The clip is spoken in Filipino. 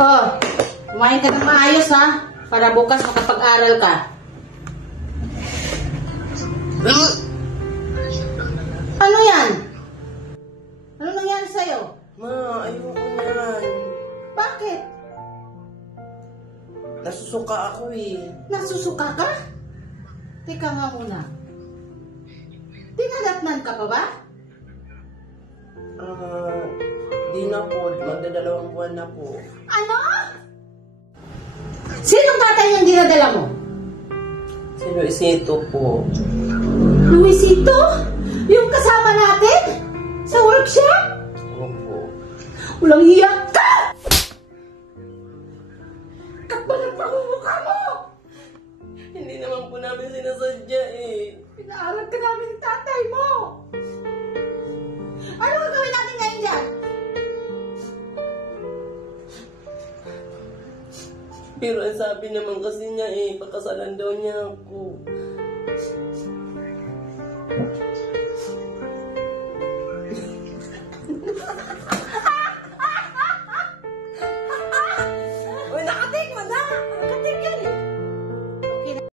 Oh, kumain ka ng maayos ha, para bukas makapag-aral ka. Ano yan? Ano nangyari sa'yo? Ma, ayoko yan. Bakit? Nasusuka ako eh. Nasusuka ka? Teka nga muna. Dinadatnan ka pa ba? Di na po. Magdadalawang buwan na po. Ano? Sinong tatay niyang dinadala mo? Si Luisito po. Luisito? Yung kasama natin? Sa workshop? Opo. Walang hiyak ka! Kapal ang pamumukha mo! Hindi naman po namin sinasadya eh. Pinaaral ka namin ng tatay mo! Ano gagawin natin ngayon dyan? Pero ang sabi naman kasi niya eh, pakasalan daw niya ako.